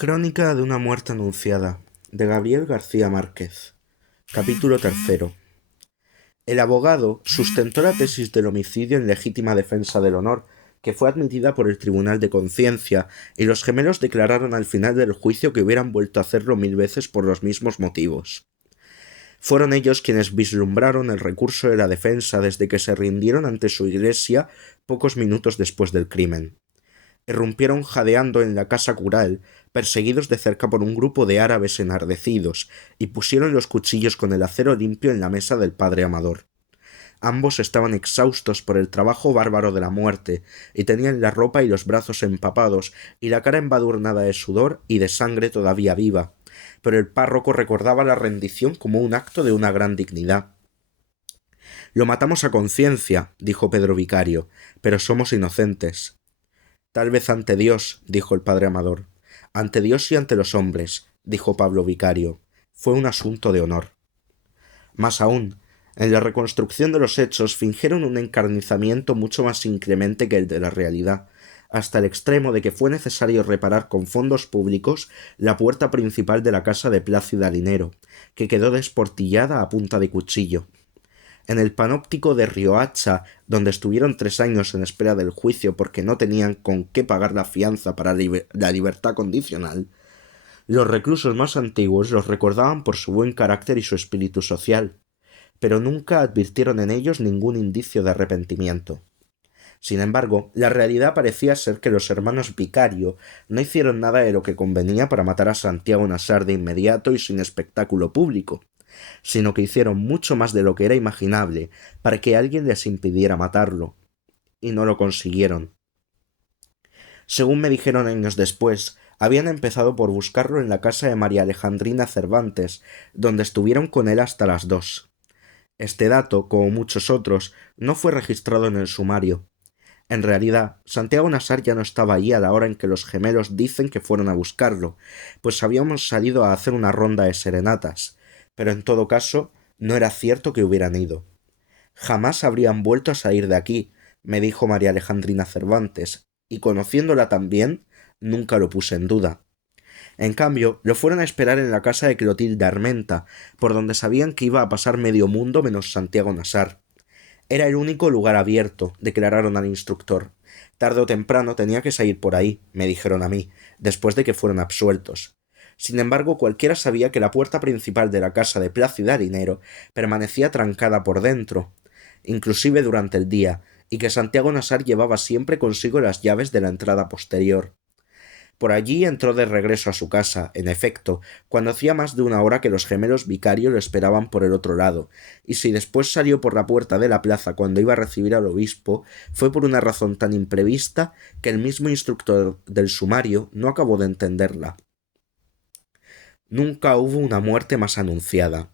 Crónica de una muerte anunciada, de Gabriel García Márquez. Capítulo 3. El abogado sustentó la tesis del homicidio en legítima defensa del honor, que fue admitida por el Tribunal de Conciencia, y los gemelos declararon al final del juicio que hubieran vuelto a hacerlo 1000 veces por los mismos motivos. Fueron ellos quienes vislumbraron el recurso de la defensa desde que se rindieron ante su iglesia pocos minutos después del crimen. Irrumpieron jadeando en la casa cural, perseguidos de cerca por un grupo de árabes enardecidos, y pusieron los cuchillos con el acero limpio en la mesa del padre Amador. Ambos estaban exhaustos por el trabajo bárbaro de la muerte, y tenían la ropa y los brazos empapados, y la cara embadurnada de sudor y de sangre todavía viva, pero el párroco recordaba la rendición como un acto de una gran dignidad. «Lo matamos a conciencia», dijo Pedro Vicario, «pero somos inocentes». «Tal vez ante Dios», dijo el padre Amador. «Ante Dios y ante los hombres», dijo Pablo Vicario. «Fue un asunto de honor». Más aún, en la reconstrucción de los hechos fingieron un encarnizamiento mucho más inclemente que el de la realidad, hasta el extremo de que fue necesario reparar con fondos públicos la puerta principal de la casa de Plácida Linero, que quedó desportillada a punta de cuchillo. En el panóptico de Riohacha, donde estuvieron 3 años en espera del juicio porque no tenían con qué pagar la fianza para la libertad condicional, los reclusos más antiguos los recordaban por su buen carácter y su espíritu social, pero nunca advirtieron en ellos ningún indicio de arrepentimiento. Sin embargo, la realidad parecía ser que los hermanos Vicario no hicieron nada de lo que convenía para matar a Santiago Nassar de inmediato y sin espectáculo público, sino que hicieron mucho más de lo que era imaginable para que alguien les impidiera matarlo, y no lo consiguieron. Según me dijeron años después, habían empezado por buscarlo en la casa de María Alejandrina Cervantes, donde estuvieron con él hasta las 2. Este dato, como muchos otros, no fue registrado en el sumario. En realidad, Santiago Nassar ya no estaba allí a la hora en que los gemelos dicen que fueron a buscarlo, pues habíamos salido a hacer una ronda de serenatas, pero en todo caso no era cierto que hubieran ido. Jamás habrían vuelto a salir de aquí, me dijo María Alejandrina Cervantes, y conociéndola también, nunca lo puse en duda. En cambio, lo fueron a esperar en la casa de Clotilde Armenta, por donde sabían que iba a pasar medio mundo menos Santiago Nassar. Era el único lugar abierto, declararon al instructor. Tarde o temprano tenía que salir por ahí, me dijeron a mí, después de que fueron absueltos. Sin embargo, cualquiera sabía que la puerta principal de la casa de Plácida Linero permanecía trancada por dentro, inclusive durante el día, y que Santiago Nassar llevaba siempre consigo las llaves de la entrada posterior. Por allí entró de regreso a su casa, en efecto, cuando hacía más de 1 hora que los gemelos Vicario lo esperaban por el otro lado, y si después salió por la puerta de la plaza cuando iba a recibir al obispo, fue por una razón tan imprevista que el mismo instructor del sumario no acabó de entenderla. Nunca hubo una muerte más anunciada.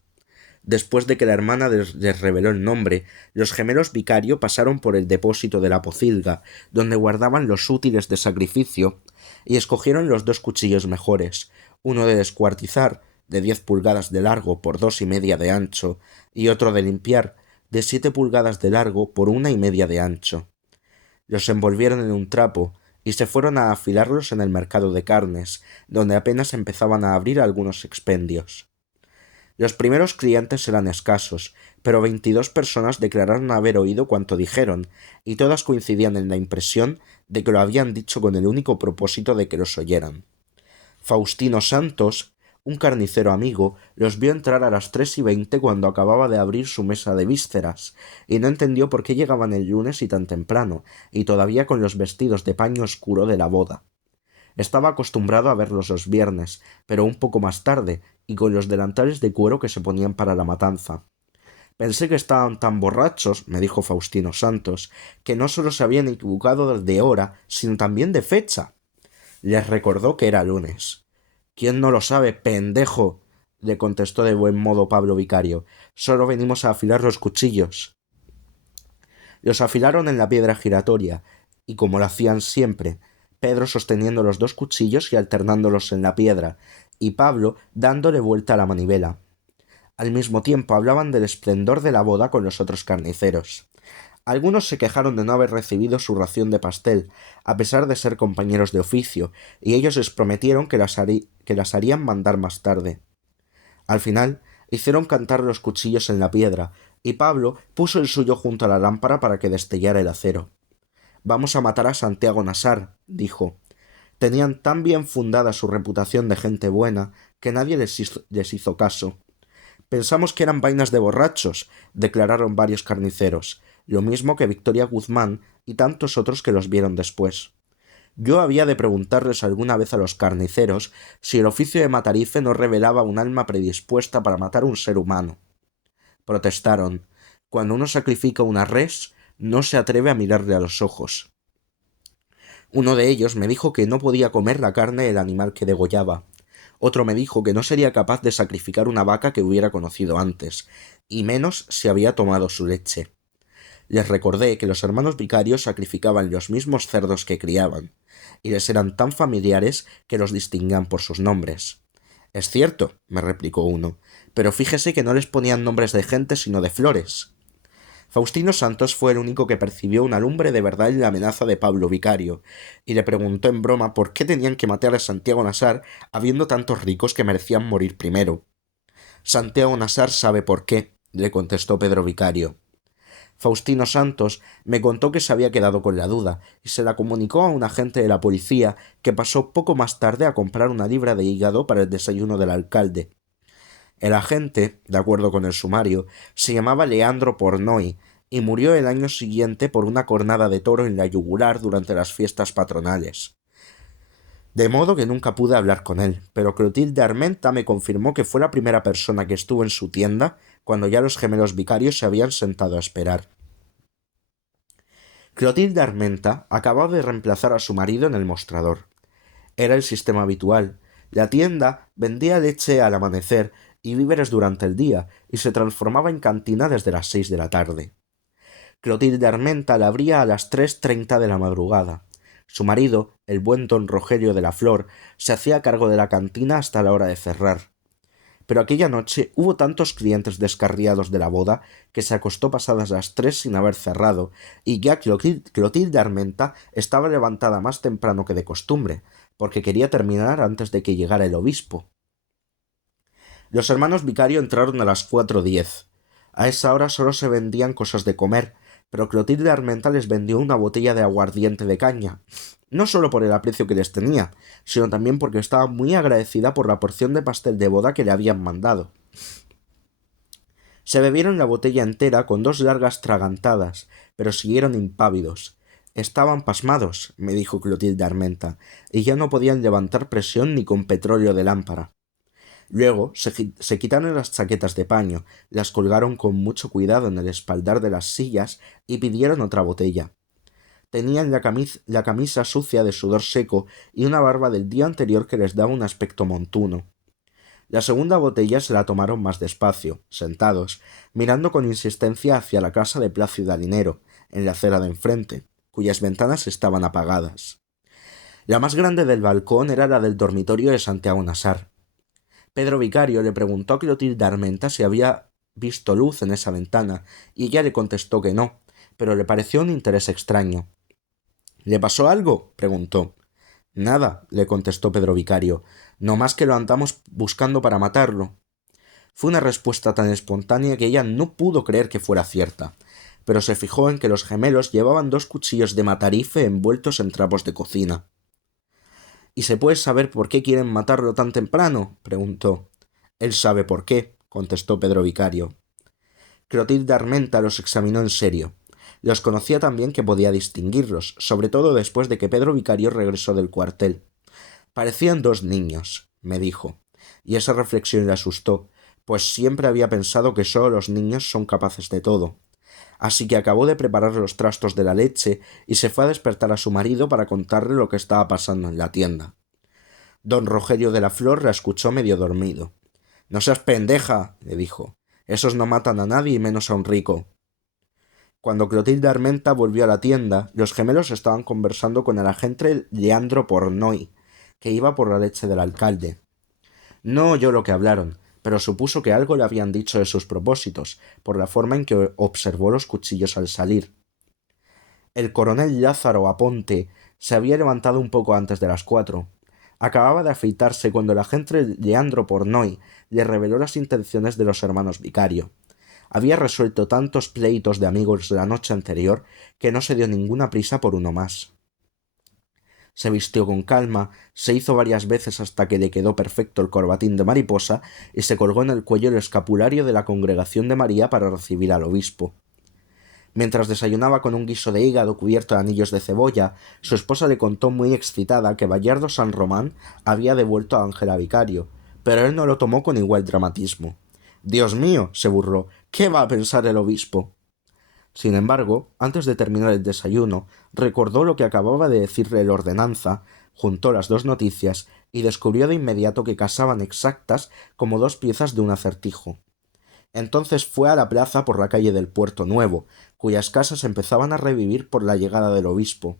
Después de que la hermana les reveló el nombre, los gemelos Vicario pasaron por el depósito de la pocilga, donde guardaban los útiles de sacrificio, y escogieron los 2 cuchillos mejores, uno de descuartizar, de 10 pulgadas de largo por 2,5 de ancho, y otro de limpiar, de 7 pulgadas de largo por 1,5 de ancho. Los envolvieron en un trapo, y se fueron a afilarlos en el mercado de carnes, donde apenas empezaban a abrir algunos expendios. Los primeros clientes eran escasos, pero 22 personas declararon haber oído cuanto dijeron, y todas coincidían en la impresión de que lo habían dicho con el único propósito de que los oyeran. Faustino Santos, un carnicero amigo, los vio entrar a las 3:20 cuando acababa de abrir su mesa de vísceras, y no entendió por qué llegaban el lunes y tan temprano, y todavía con los vestidos de paño oscuro de la boda. Estaba acostumbrado a verlos los viernes, pero un poco más tarde, y con los delantales de cuero que se ponían para la matanza. Pensé que estaban tan borrachos, me dijo Faustino Santos, que no solo se habían equivocado de hora, sino también de fecha. Les recordó que era lunes. ¿Quién no lo sabe, pendejo?, le contestó de buen modo Pablo Vicario. Solo venimos a afilar los cuchillos. Los afilaron en la piedra giratoria, y como lo hacían siempre, Pedro sosteniendo los 2 cuchillos y alternándolos en la piedra, y Pablo dándole vuelta a la manivela. Al mismo tiempo hablaban del esplendor de la boda con los otros carniceros. Algunos se quejaron de no haber recibido su ración de pastel, a pesar de ser compañeros de oficio, y ellos les prometieron que las harían mandar más tarde. Al final, hicieron cantar los cuchillos en la piedra, y Pablo puso el suyo junto a la lámpara para que destellara el acero. «Vamos a matar a Santiago Nassar», dijo. Tenían tan bien fundada su reputación de gente buena que nadie les hizo caso. «Pensamos que eran vainas de borrachos», declararon varios carniceros, lo mismo que Victoria Guzmán y tantos otros que los vieron después. Yo había de preguntarles alguna vez a los carniceros si el oficio de matarife no revelaba un alma predispuesta para matar un ser humano. Protestaron. Cuando uno sacrifica una res, no se atreve a mirarle a los ojos. Uno de ellos me dijo que no podía comer la carne del animal que degollaba. Otro me dijo que no sería capaz de sacrificar una vaca que hubiera conocido antes, y menos si había tomado su leche. Les recordé que los hermanos vicarios sacrificaban los mismos cerdos que criaban, y les eran tan familiares que los distinguían por sus nombres. «Es cierto», me replicó uno, «pero fíjese que no les ponían nombres de gente sino de flores». Faustino Santos fue el único que percibió una lumbre de verdad en la amenaza de Pablo Vicario, y le preguntó en broma por qué tenían que matar a Santiago Nassar habiendo tantos ricos que merecían morir primero. «Santiago Nassar sabe por qué», le contestó Pedro Vicario. Faustino Santos me contó que se había quedado con la duda y se la comunicó a un agente de la policía que pasó poco más tarde a comprar una libra de hígado para el desayuno del alcalde. El agente, de acuerdo con el sumario, se llamaba Leandro Pornoy y murió el año siguiente por una cornada de toro en la yugular durante las fiestas patronales. De modo que nunca pude hablar con él, pero Clotilde Armenta me confirmó que fue la primera persona que estuvo en su tienda cuando ya los gemelos vicarios se habían sentado a esperar. Clotilde Armenta acababa de reemplazar a su marido en el mostrador. Era el sistema habitual. La tienda vendía leche al amanecer y víveres durante el día, y se transformaba en cantina desde las 6 de la tarde. Clotilde Armenta la abría a las 3:30 de la madrugada. Su marido, el buen don Rogelio de la Flor, se hacía cargo de la cantina hasta la hora de cerrar. Pero aquella noche hubo tantos clientes descarriados de la boda que se acostó pasadas las 3 sin haber cerrado, y ya Clotilde Armenta estaba levantada más temprano que de costumbre, porque quería terminar antes de que llegara el obispo. Los hermanos vicario entraron a las 4:10. A esa hora solo se vendían cosas de comer, pero Clotilde Armenta les vendió una botella de aguardiente de caña, no solo por el aprecio que les tenía, sino también porque estaba muy agradecida por la porción de pastel de boda que le habían mandado. Se bebieron la botella entera con 2 largas tragantadas, pero siguieron impávidos. Estaban pasmados, me dijo Clotilde Armenta, y ya no podían levantar presión ni con petróleo de lámpara. Luego se quitaron las chaquetas de paño, las colgaron con mucho cuidado en el espaldar de las sillas y pidieron otra botella. Tenían la camisa sucia de sudor seco y una barba del día anterior que les daba un aspecto montuno. La segunda botella se la tomaron más despacio, sentados, mirando con insistencia hacia la casa de Plácido Alinero, en la acera de enfrente, cuyas ventanas estaban apagadas. La más grande del balcón era la del dormitorio de Santiago Nassar. Pedro Vicario le preguntó a Clotilde Armenta si había visto luz en esa ventana, y ella le contestó que no, pero le pareció un interés extraño. «¿Le pasó algo?», preguntó. «Nada», le contestó Pedro Vicario, «no más que lo andamos buscando para matarlo». Fue una respuesta tan espontánea que ella no pudo creer que fuera cierta, pero se fijó en que los gemelos llevaban 2 cuchillos de matarife envueltos en trapos de cocina. «¿Y se puede saber por qué quieren matarlo tan temprano?», preguntó. «Él sabe por qué», contestó Pedro Vicario. Clotilde Armenta los examinó en serio. Los conocía tan bien que podía distinguirlos, sobre todo después de que Pedro Vicario regresó del cuartel. «Parecían 2 niños», me dijo, y esa reflexión le asustó, pues siempre había pensado que solo los niños son capaces de todo. Así que acabó de preparar los trastos de la leche y se fue a despertar a su marido para contarle lo que estaba pasando en la tienda. Don Rogelio de la Flor la escuchó medio dormido. «No seas pendeja», le dijo. «Esos no matan a nadie y menos a un rico». Cuando Clotilde Armenta volvió a la tienda, los gemelos estaban conversando con el agente Leandro Pornoy, que iba por la leche del alcalde. No oyó lo que hablaron, pero supuso que algo le habían dicho de sus propósitos, por la forma en que observó los cuchillos al salir. El coronel Lázaro Aponte se había levantado un poco antes de las 4. Acababa de afeitarse cuando el agente Leandro Pornoy le reveló las intenciones de los hermanos Vicario. Había resuelto tantos pleitos de amigos la noche anterior que no se dio ninguna prisa por uno más. Se vistió con calma, se hizo varias veces hasta que le quedó perfecto el corbatín de mariposa y se colgó en el cuello el escapulario de la Congregación de María para recibir al obispo. Mientras desayunaba con un guiso de hígado cubierto de anillos de cebolla, su esposa le contó muy excitada que Bayardo San Román había devuelto a Ángela Vicario, pero él no lo tomó con igual dramatismo. «Dios mío», se burló, «¿qué va a pensar el obispo?». Sin embargo, antes de terminar el desayuno, recordó lo que acababa de decirle el ordenanza, juntó las dos noticias y descubrió de inmediato que casaban exactas como dos piezas de un acertijo. Entonces fue a la plaza por la calle del Puerto Nuevo, cuyas casas empezaban a revivir por la llegada del obispo.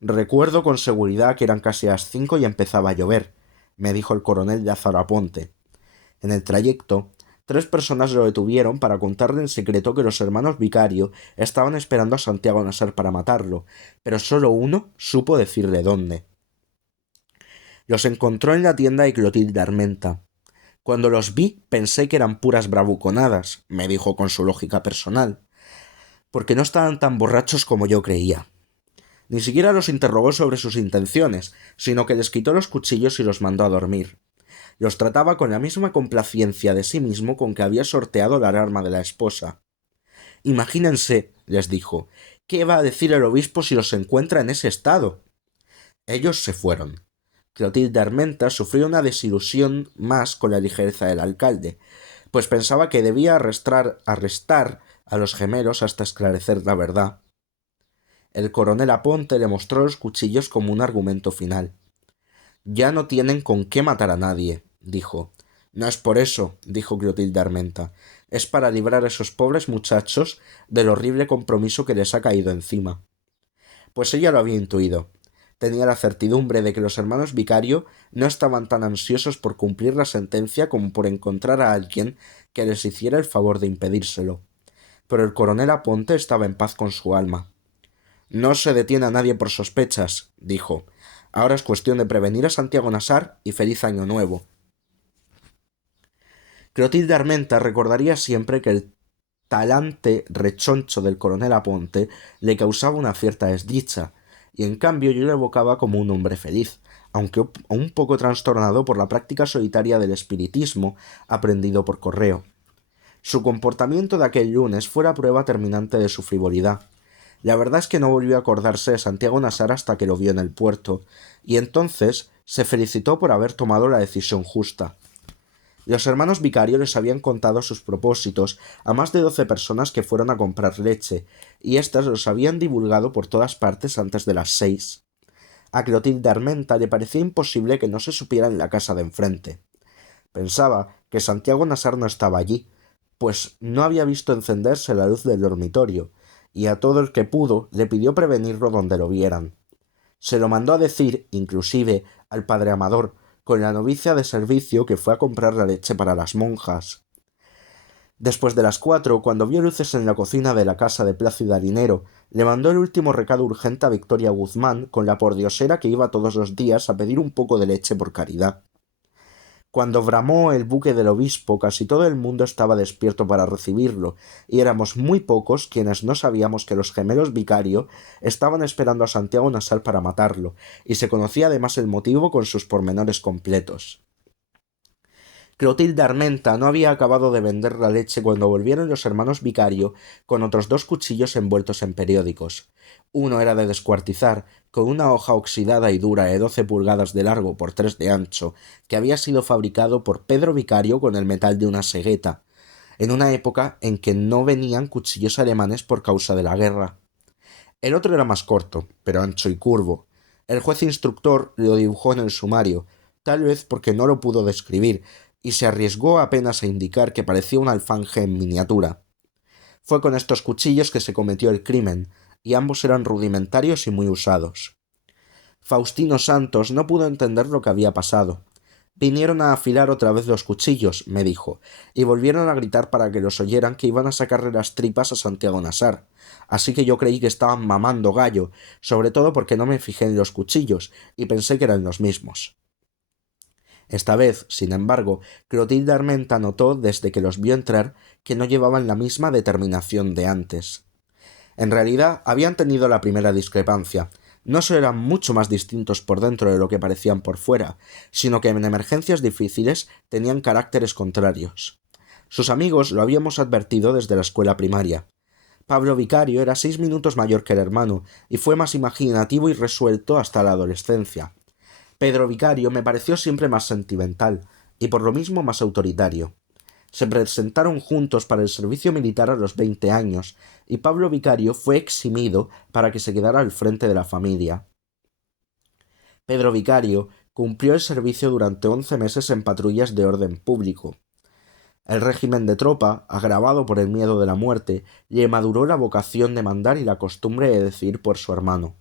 «Recuerdo con seguridad que eran casi las 5 y empezaba a llover», me dijo el coronel Lázaro Aponte. En el trayecto, 3 personas lo detuvieron para contarle en secreto que los hermanos Vicario estaban esperando a Santiago Nasar para matarlo, pero solo uno supo decirle dónde. Los encontró en la tienda de Clotilde Armenta. «Cuando los vi pensé que eran puras bravuconadas», me dijo con su lógica personal, «porque no estaban tan borrachos como yo creía». Ni siquiera los interrogó sobre sus intenciones, sino que les quitó los cuchillos y los mandó a dormir. Los trataba con la misma complacencia de sí mismo con que había sorteado la alarma de la esposa. «Imagínense», les dijo, «¿qué va a decir el obispo si los encuentra en ese estado?». Ellos se fueron. Clotilde Armenta sufrió una desilusión más con la ligereza del alcalde, pues pensaba que debía arrestar a los gemelos hasta esclarecer la verdad. El coronel Aponte le mostró los cuchillos como un argumento final. «Ya no tienen con qué matar a nadie», dijo. «No es por eso», dijo Clotilde Armenta. «Es para librar a esos pobres muchachos del horrible compromiso que les ha caído encima». Pues ella lo había intuido. Tenía la certidumbre de que los hermanos Vicario no estaban tan ansiosos por cumplir la sentencia como por encontrar a alguien que les hiciera el favor de impedírselo. Pero el coronel Aponte estaba en paz con su alma. «No se detiene a nadie por sospechas», dijo. «Ahora es cuestión de prevenir a Santiago Nasar y feliz año nuevo». Clotilde Armenta recordaría siempre que el talante rechoncho del coronel Aponte le causaba una cierta desdicha, y en cambio yo lo evocaba como un hombre feliz, aunque un poco trastornado por la práctica solitaria del espiritismo aprendido por correo. Su comportamiento de aquel lunes fue la prueba terminante de su frivolidad. La verdad es que no volvió a acordarse de Santiago Nasar hasta que lo vio en el puerto, y entonces se felicitó por haber tomado la decisión justa. Los hermanos Vicario les habían contado sus propósitos a más de 12 personas que fueron a comprar leche, y éstas los habían divulgado por todas partes antes de las 6. A Clotilde Armenta le parecía imposible que no se supiera en la casa de enfrente. Pensaba que Santiago Nasar no estaba allí, pues no había visto encenderse la luz del dormitorio, y a todo el que pudo le pidió prevenirlo donde lo vieran. Se lo mandó a decir, inclusive, al padre Amador, con la novicia de servicio que fue a comprar la leche para las monjas. Después de las 4, cuando vio luces en la cocina de la casa de Plácido Harinero, le mandó el último recado urgente a Victoria Guzmán con la pordiosera que iba todos los días a pedir un poco de leche por caridad. Cuando bramó el buque del obispo, casi todo el mundo estaba despierto para recibirlo, y éramos muy pocos quienes no sabíamos que los gemelos Vicario estaban esperando a Santiago Nasar para matarlo, y se conocía además el motivo con sus pormenores completos. Clotilde Armenta no había acabado de vender la leche cuando volvieron los hermanos Vicario con otros 2 cuchillos envueltos en periódicos. Uno era de descuartizar, con una hoja oxidada y dura de 12 pulgadas de largo por 3 de ancho, que había sido fabricado por Pedro Vicario con el metal de una cegueta, en una época en que no venían cuchillos alemanes por causa de la guerra. El otro era más corto, pero ancho y curvo. El juez instructor lo dibujó en el sumario, tal vez porque no lo pudo describir, y se arriesgó apenas a indicar que parecía un alfanje en miniatura. Fue con estos cuchillos que se cometió el crimen, y ambos eran rudimentarios y muy usados. Faustino Santos no pudo entender lo que había pasado. Vinieron a afilar otra vez los cuchillos, me dijo, y volvieron a gritar para que los oyeran que iban a sacarle las tripas a Santiago Nasar. Así que yo creí que estaban mamando gallo, sobre todo porque no me fijé en los cuchillos, y pensé que eran los mismos. Esta vez, sin embargo, Clotilde Armenta notó desde que los vio entrar que no llevaban la misma determinación de antes. En realidad, habían tenido la primera discrepancia. No solo eran mucho más distintos por dentro de lo que parecían por fuera, sino que en emergencias difíciles tenían caracteres contrarios. Sus amigos lo habíamos advertido desde la escuela primaria. Pablo Vicario era 6 minutos mayor que el hermano y fue más imaginativo y resuelto hasta la adolescencia. Pedro Vicario me pareció siempre más sentimental y por lo mismo más autoritario. Se presentaron juntos para el servicio militar a los 20 años y Pablo Vicario fue eximido para que se quedara al frente de la familia. Pedro Vicario cumplió el servicio durante 11 meses en patrullas de orden público. El régimen de tropa, agravado por el miedo de la muerte, le maduró la vocación de mandar y la costumbre de decir por su hermano.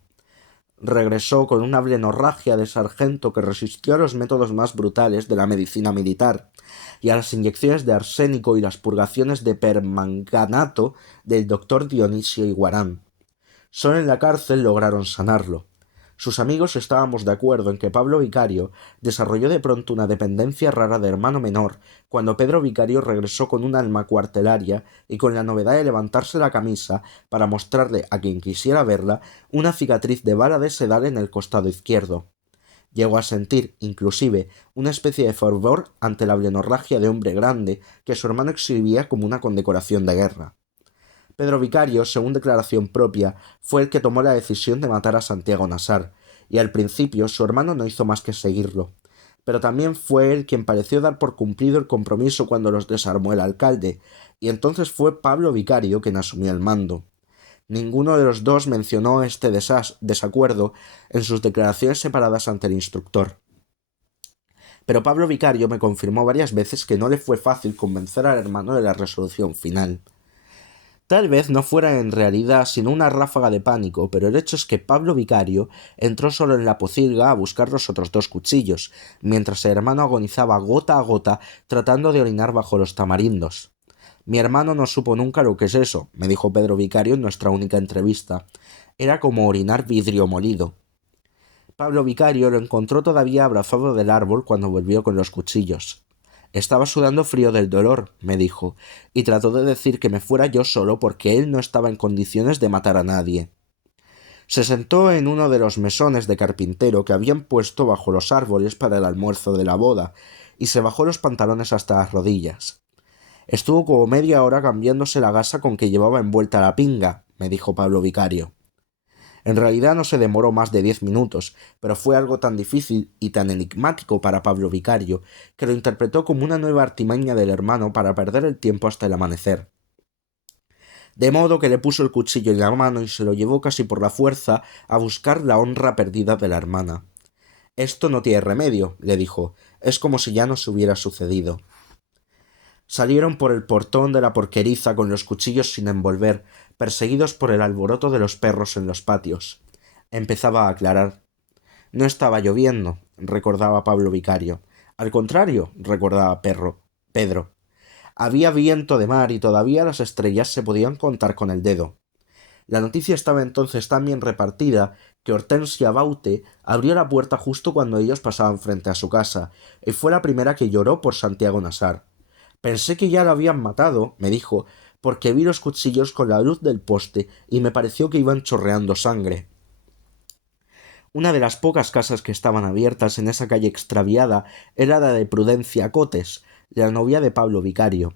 Regresó con una blenorragia de sargento que resistió a los métodos más brutales de la medicina militar y a las inyecciones de arsénico y las purgaciones de permanganato del doctor Dionisio Iguarán. Solo en la cárcel lograron sanarlo. Sus amigos estábamos de acuerdo en que Pablo Vicario desarrolló de pronto una dependencia rara de hermano menor cuando Pedro Vicario regresó con un alma cuartelaria y con la novedad de levantarse la camisa para mostrarle a quien quisiera verla una cicatriz de bala de sedal en el costado izquierdo. Llegó a sentir, inclusive, una especie de fervor ante la blenorragia de hombre grande que su hermano exhibía como una condecoración de guerra. Pedro Vicario, según declaración propia, fue el que tomó la decisión de matar a Santiago Nasar, y al principio su hermano no hizo más que seguirlo. Pero también fue él quien pareció dar por cumplido el compromiso cuando los desarmó el alcalde, y entonces fue Pablo Vicario quien asumió el mando. Ninguno de los dos mencionó este desacuerdo en sus declaraciones separadas ante el instructor. Pero Pablo Vicario me confirmó varias veces que no le fue fácil convencer al hermano de la resolución final. Tal vez no fuera en realidad sino una ráfaga de pánico, pero el hecho es que Pablo Vicario entró solo en la pocilga a buscar los otros 2 cuchillos, mientras el hermano agonizaba gota a gota tratando de orinar bajo los tamarindos. Mi hermano no supo nunca lo que es eso, me dijo Pedro Vicario en nuestra única entrevista. Era como orinar vidrio molido. Pablo Vicario lo encontró todavía abrazado del árbol cuando volvió con los cuchillos. Estaba sudando frío del dolor, me dijo, y trató de decir que me fuera yo solo porque él no estaba en condiciones de matar a nadie. Se sentó en uno de los mesones de carpintero que habían puesto bajo los árboles para el almuerzo de la boda, y se bajó los pantalones hasta las rodillas. Estuvo como media hora cambiándose la gasa con que llevaba envuelta la pinga, me dijo Pablo Vicario. En realidad no se demoró más de 10 minutos, pero fue algo tan difícil y tan enigmático para Pablo Vicario que lo interpretó como una nueva artimaña del hermano para perder el tiempo hasta el amanecer. De modo que le puso el cuchillo en la mano y se lo llevó casi por la fuerza a buscar la honra perdida de la hermana. Esto no tiene remedio, le dijo, es como si ya no se hubiera sucedido. Salieron por el portón de la porqueriza con los cuchillos sin envolver, perseguidos por el alboroto de los perros en los patios. Empezaba a aclarar. No estaba lloviendo, recordaba Pablo Vicario. Al contrario, recordaba Pedro. Había viento de mar y todavía las estrellas se podían contar con el dedo. La noticia estaba entonces tan bien repartida que Hortensia Baute abrió la puerta justo cuando ellos pasaban frente a su casa, y fue la primera que lloró por Santiago Nasar. Pensé que ya lo habían matado, me dijo, porque vi los cuchillos con la luz del poste y me pareció que iban chorreando sangre. Una de las pocas casas que estaban abiertas en esa calle extraviada era la de Prudencia Cotes, la novia de Pablo Vicario.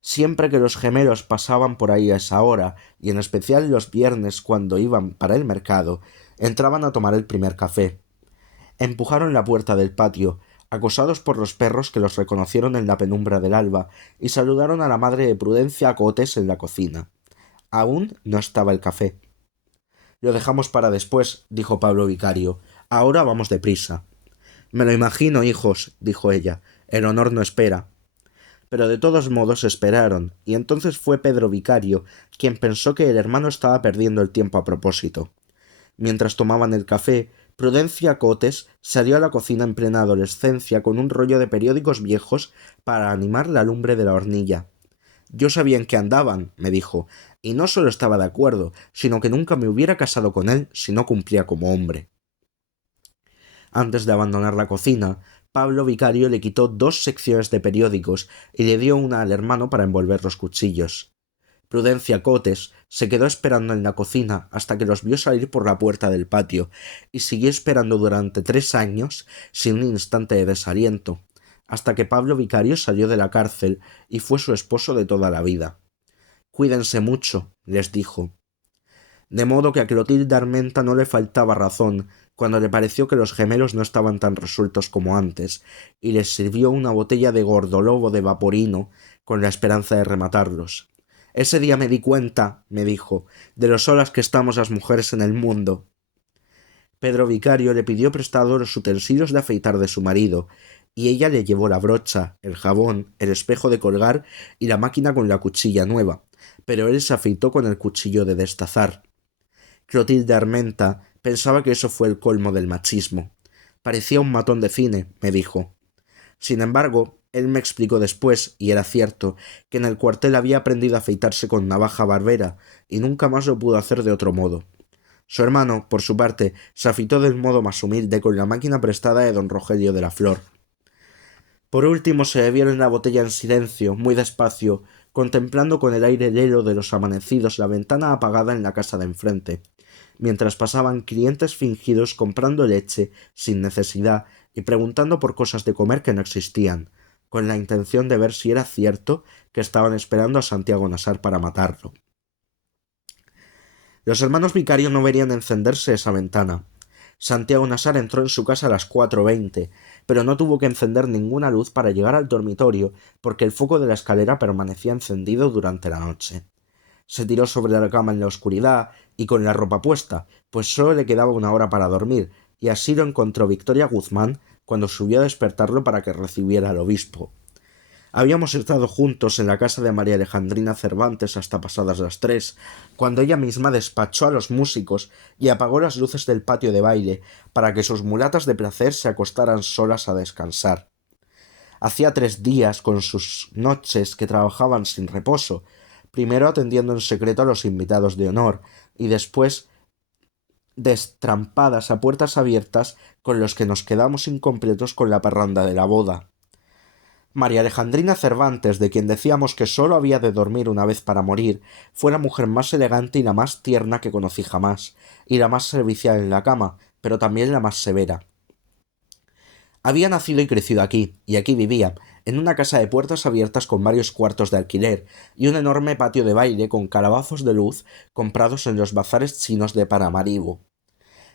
Siempre que los gemelos pasaban por ahí a esa hora, y en especial los viernes cuando iban para el mercado, entraban a tomar el primer café. Empujaron la puerta del patio, acosados por los perros que los reconocieron en la penumbra del alba, y saludaron a la madre de Prudencia Cotes en la cocina. Aún no estaba el café. Lo dejamos para después, dijo Pablo Vicario. Ahora vamos deprisa. Me lo imagino, hijos, dijo ella. El honor no espera. Pero de todos modos esperaron, y entonces fue Pedro Vicario quien pensó que el hermano estaba perdiendo el tiempo a propósito. Mientras tomaban el café, Prudencia Cotes salió a la cocina en plena adolescencia con un rollo de periódicos viejos para animar la lumbre de la hornilla. Yo sabía en qué andaban, me dijo, y no solo estaba de acuerdo, sino que nunca me hubiera casado con él si no cumplía como hombre. Antes de abandonar la cocina, Pablo Vicario le quitó 2 secciones de periódicos y le dio una al hermano para envolver los cuchillos. Prudencia Cotes se quedó esperando en la cocina hasta que los vio salir por la puerta del patio y siguió esperando durante 3 años sin un instante de desaliento, hasta que Pablo Vicario salió de la cárcel y fue su esposo de toda la vida. Cuídense mucho, les dijo. De modo que a Clotilde Armenta no le faltaba razón cuando le pareció que los gemelos no estaban tan resueltos como antes, y les sirvió una botella de gordolobo de vaporino con la esperanza de rematarlos. Ese día me di cuenta, me dijo, de lo solas que estamos las mujeres en el mundo. Pedro Vicario le pidió prestado los utensilios de afeitar de su marido, y ella le llevó la brocha, el jabón, el espejo de colgar y la máquina con la cuchilla nueva, pero él se afeitó con el cuchillo de destazar. Clotilde Armenta pensaba que eso fue el colmo del machismo. Parecía un matón de cine, me dijo. Sin embargo, él me explicó después, y era cierto, que en el cuartel había aprendido a afeitarse con navaja barbera, y nunca más lo pudo hacer de otro modo. Su hermano, por su parte, se afeitó del modo más humilde con la máquina prestada de don Rogelio de la Flor. Por último se bebieron la botella en silencio, muy despacio, contemplando con el aire helero de los amanecidos la ventana apagada en la casa de enfrente, mientras pasaban clientes fingidos comprando leche sin necesidad y preguntando por cosas de comer que no existían, con la intención de ver si era cierto que estaban esperando a Santiago Nasar para matarlo. Los hermanos Vicario no verían encenderse esa ventana. Santiago Nasar entró en su casa a las 4:20, pero no tuvo que encender ninguna luz para llegar al dormitorio porque el foco de la escalera permanecía encendido durante la noche. Se tiró sobre la cama en la oscuridad y con la ropa puesta, pues solo le quedaba 1 hora para dormir, y así lo encontró Victoria Guzmán cuando subió a despertarlo para que recibiera al obispo. Habíamos estado juntos en la casa de María Alejandrina Cervantes hasta pasadas las 3, cuando ella misma despachó a los músicos y apagó las luces del patio de baile para que sus mulatas de placer se acostaran solas a descansar. Hacía 3 días con sus noches que trabajaban sin reposo, primero atendiendo en secreto a los invitados de honor y después destrampadas a puertas abiertas con los que nos quedamos incompletos con la parranda de la boda. María Alejandrina Cervantes, de quien decíamos que sólo había de dormir una vez para morir, fue la mujer más elegante y la más tierna que conocí jamás, y la más servicial en la cama, pero también la más severa. Había nacido y crecido aquí, y aquí vivía, en una casa de puertas abiertas con varios cuartos de alquiler, y un enorme patio de baile con calabazos de luz comprados en los bazares chinos de Paramaribo.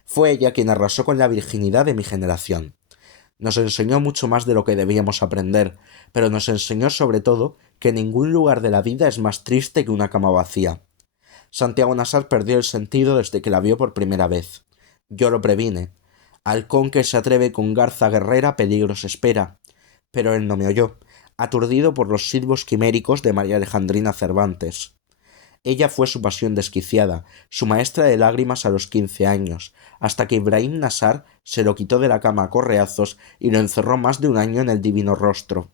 Fue ella quien arrasó con la virginidad de mi generación. Nos enseñó mucho más de lo que debíamos aprender, pero nos enseñó sobre todo que ningún lugar de la vida es más triste que una cama vacía. Santiago Nasar perdió el sentido desde que la vio por primera vez. Yo lo previne. Halcón que se atreve con garza guerrera peligros espera. Pero él no me oyó, aturdido por los silbos quiméricos de María Alejandrina Cervantes. Ella fue su pasión desquiciada, su maestra de lágrimas a los 15 años, hasta que Ibrahim Nasar se lo quitó de la cama a correazos y lo encerró más de 1 año en el divino rostro.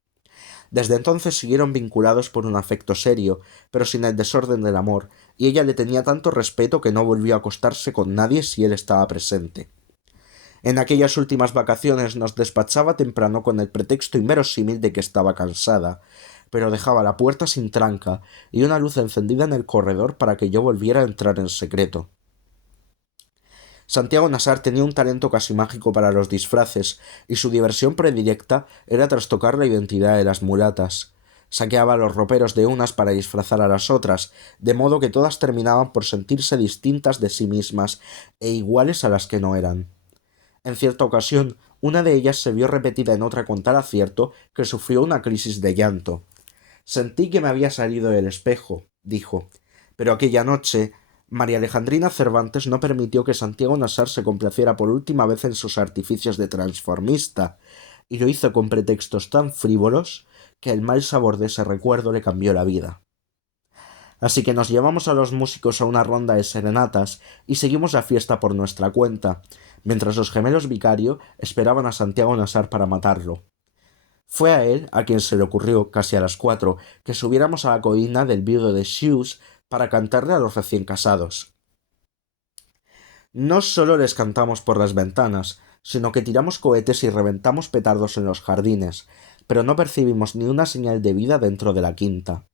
Desde entonces siguieron vinculados por un afecto serio, pero sin el desorden del amor, y ella le tenía tanto respeto que no volvió a acostarse con nadie si él estaba presente. En aquellas últimas vacaciones nos despachaba temprano con el pretexto inverosímil de que estaba cansada, pero dejaba la puerta sin tranca y una luz encendida en el corredor para que yo volviera a entrar en secreto. Santiago Nasar tenía un talento casi mágico para los disfraces, y su diversión predilecta era trastocar la identidad de las mulatas. Saqueaba los roperos de unas para disfrazar a las otras, de modo que todas terminaban por sentirse distintas de sí mismas e iguales a las que no eran. En cierta ocasión, una de ellas se vio repetida en otra con tal acierto que sufrió una crisis de llanto. Sentí que me había salido del espejo, dijo, pero aquella noche María Alejandrina Cervantes no permitió que Santiago Nasar se complaciera por última vez en sus artificios de transformista, y lo hizo con pretextos tan frívolos que el mal sabor de ese recuerdo le cambió la vida. Así que nos llevamos a los músicos a una ronda de serenatas y seguimos la fiesta por nuestra cuenta, mientras los gemelos Vicario esperaban a Santiago Nassar para matarlo. Fue a él a quien se le ocurrió, casi a las 4, que subiéramos a la colina del viudo de Shoes para cantarle a los recién casados. No solo les cantamos por las ventanas, sino que tiramos cohetes y reventamos petardos en los jardines, pero no percibimos ni una señal de vida dentro de la quinta.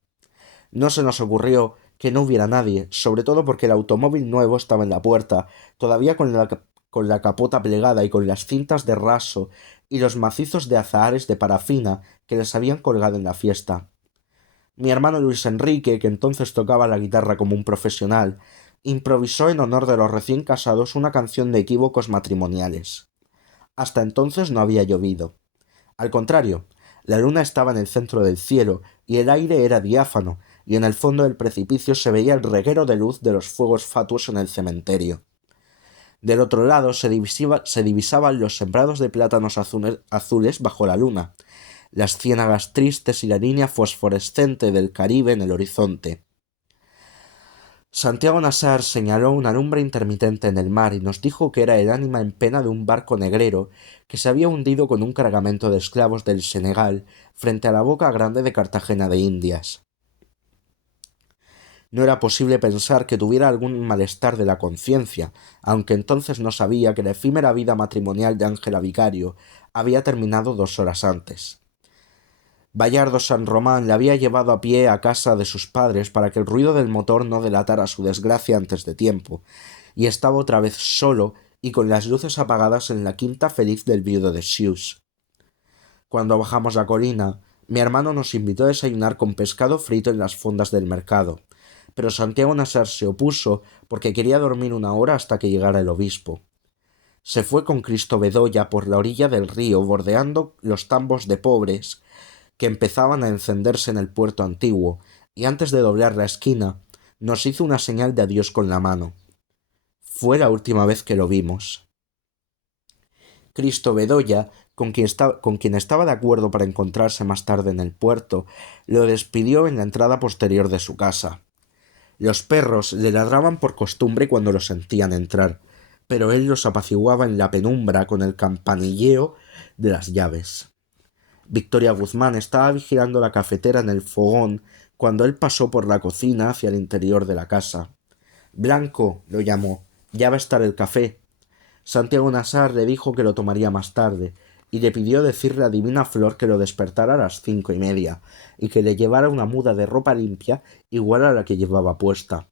No se nos ocurrió que no hubiera nadie, sobre todo porque el automóvil nuevo estaba en la puerta, todavía con la capota plegada y con las cintas de raso y los macizos de azahares de parafina que les habían colgado en la fiesta. Mi hermano Luis Enrique, que entonces tocaba la guitarra como un profesional, improvisó en honor de los recién casados una canción de equívocos matrimoniales. Hasta entonces no había llovido. Al contrario, la luna estaba en el centro del cielo y el aire era diáfano, y en el fondo del precipicio se veía el reguero de luz de los fuegos fatuos en el cementerio. Del otro lado se divisaban los sembrados de plátanos azules bajo la luna, las ciénagas tristes y la línea fosforescente del Caribe en el horizonte. Santiago Nassar señaló una lumbre intermitente en el mar y nos dijo que era el ánima en pena de un barco negrero que se había hundido con un cargamento de esclavos del Senegal frente a la boca grande de Cartagena de Indias. No era posible pensar que tuviera algún malestar de la conciencia, aunque entonces no sabía que la efímera vida matrimonial de Ángela Vicario había terminado 2 horas antes. Bayardo San Román le había llevado a pie a casa de sus padres para que el ruido del motor no delatara su desgracia antes de tiempo, y estaba otra vez solo y con las luces apagadas en la quinta feliz del viudo de Shoes. Cuando bajamos la colina, mi hermano nos invitó a desayunar con pescado frito en las fondas del mercado, pero Santiago Nassar se opuso porque quería dormir 1 hora hasta que llegara el obispo. Se fue con Cristo Bedoya por la orilla del río, bordeando los tambos de pobres que empezaban a encenderse en el puerto antiguo, y antes de doblar la esquina, nos hizo una señal de adiós con la mano. Fue la última vez que lo vimos. Cristo Bedoya, con quien estaba de acuerdo para encontrarse más tarde en el puerto, lo despidió en la entrada posterior de su casa. Los perros le ladraban por costumbre cuando lo sentían entrar, pero él los apaciguaba en la penumbra con el campanilleo de las llaves. Victoria Guzmán estaba vigilando la cafetera en el fogón cuando él pasó por la cocina hacia el interior de la casa. Blanco, lo llamó, ya va a estar el café. Santiago Nassar le dijo que lo tomaría más tarde, y le pidió decirle a Divina Flor que lo despertara a las 5:30, y que le llevara una muda de ropa limpia igual a la que llevaba puesta.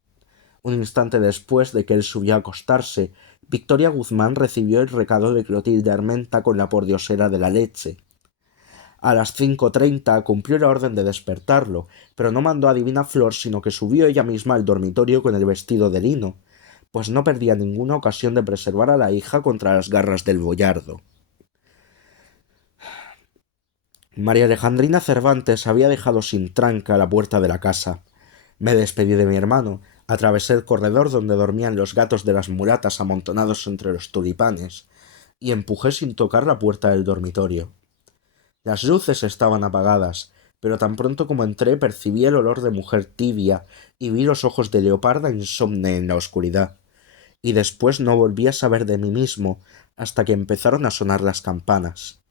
Un instante después de que él subió a acostarse, Victoria Guzmán recibió el recado de Clotilde Armenta con la pordiosera de la leche. A las 5:30 cumplió la orden de despertarlo, pero no mandó a Divina Flor, sino que subió ella misma al dormitorio con el vestido de lino, pues no perdía ninguna ocasión de preservar a la hija contra las garras del boyardo. María Alejandrina Cervantes había dejado sin tranca la puerta de la casa. Me despedí de mi hermano, atravesé el corredor donde dormían los gatos de las mulatas amontonados entre los tulipanes, y empujé sin tocar la puerta del dormitorio. Las luces estaban apagadas, pero tan pronto como entré percibí el olor de mujer tibia y vi los ojos de leoparda insomne en la oscuridad, y después no volví a saber de mí mismo hasta que empezaron a sonar las campanas.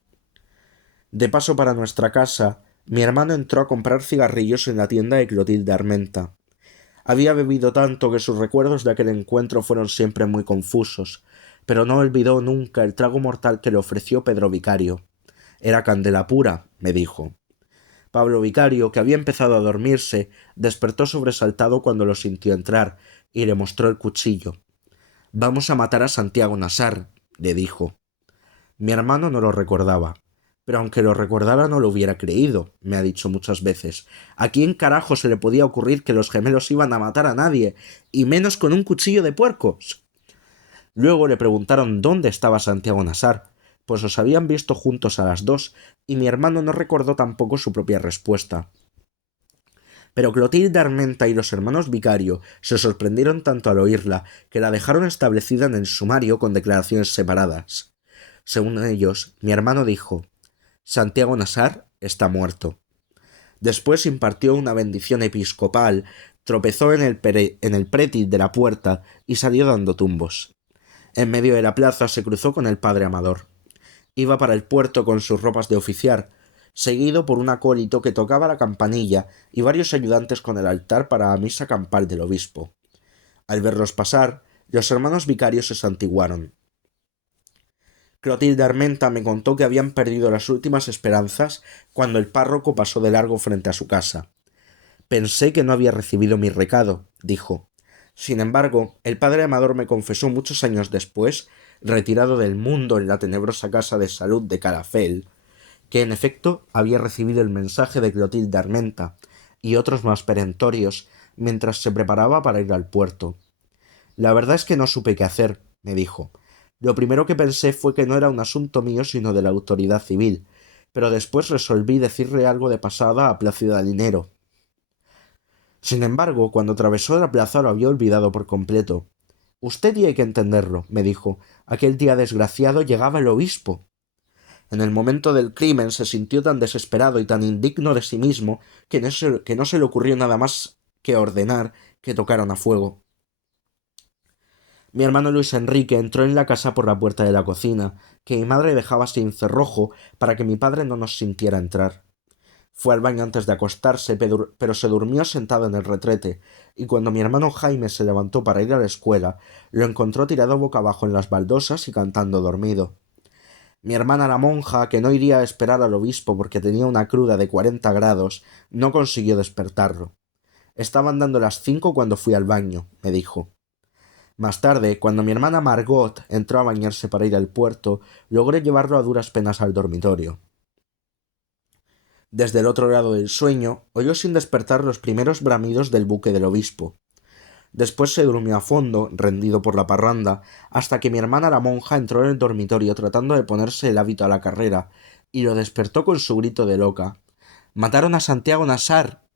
De paso para nuestra casa, mi hermano entró a comprar cigarrillos en la tienda de Clotilde Armenta. Había bebido tanto que sus recuerdos de aquel encuentro fueron siempre muy confusos, pero no olvidó nunca el trago mortal que le ofreció Pedro Vicario. Era candela pura, me dijo. Pablo Vicario, que había empezado a dormirse, despertó sobresaltado cuando lo sintió entrar y le mostró el cuchillo. Vamos a matar a Santiago Nassar, le dijo. Mi hermano no lo recordaba, pero aunque lo recordara no lo hubiera creído, me ha dicho muchas veces. ¿A quién carajo se le podía ocurrir que los gemelos iban a matar a nadie, y menos con un cuchillo de puercos? Luego le preguntaron dónde estaba Santiago Nassar, pues los habían visto juntos a las 2, y mi hermano no recordó tampoco su propia respuesta. Pero Clotilde Armenta y los hermanos Vicario se sorprendieron tanto al oírla que la dejaron establecida en el sumario con declaraciones separadas. Según ellos, mi hermano dijo: Santiago Nassar está muerto. Después impartió una bendición episcopal Tropezó en el pretil de la puerta y salió dando tumbos. En medio de la plaza se cruzó con el padre Amador. Iba para el puerto con sus ropas de oficial, seguido por un acólito que tocaba la campanilla y varios ayudantes con el altar para la misa campal del obispo. Al verlos pasar, los hermanos vicarios se santiguaron. Clotilde Armenta me contó que habían perdido las últimas esperanzas cuando el párroco pasó de largo frente a su casa. Pensé que no había recibido mi recado, dijo. Sin embargo, el padre Amador me confesó muchos años después, retirado del mundo en la tenebrosa casa de salud de Calafell, que en efecto había recibido el mensaje de Clotilde Armenta y otros más perentorios mientras se preparaba para ir al puerto. La verdad es que no supe qué hacer, me dijo. Lo primero que pensé fue que no era un asunto mío sino de la autoridad civil, pero después resolví decirle algo de pasada a Plácida Linero. Sin embargo, cuando atravesó la plaza lo había olvidado por completo. Usted tiene que entenderlo, me dijo. Aquel día desgraciado llegaba el obispo. En el momento del crimen se sintió tan desesperado y tan indigno de sí mismo que no se le ocurrió nada más que ordenar que tocaran a fuego. Mi hermano Luis Enrique entró en la casa por la puerta de la cocina, que mi madre dejaba sin cerrojo para que mi padre no nos sintiera entrar. Fue al baño antes de acostarse, pero se durmió sentado en el retrete, y cuando mi hermano Jaime se levantó para ir a la escuela, lo encontró tirado boca abajo en las baldosas y cantando dormido. Mi hermana la monja, que no iría a esperar al obispo porque tenía una cruda de 40 grados, no consiguió despertarlo. Estaban dando las 5 cuando fui al baño, me dijo. Más tarde, cuando mi hermana Margot entró a bañarse para ir al puerto, logré llevarlo a duras penas al dormitorio. Desde el otro lado del sueño, oyó sin despertar los primeros bramidos del buque del obispo. Después se durmió a fondo, rendido por la parranda, hasta que mi hermana la monja entró en el dormitorio tratando de ponerse el hábito a la carrera, y lo despertó con su grito de loca. —¡Mataron a Santiago Nassar!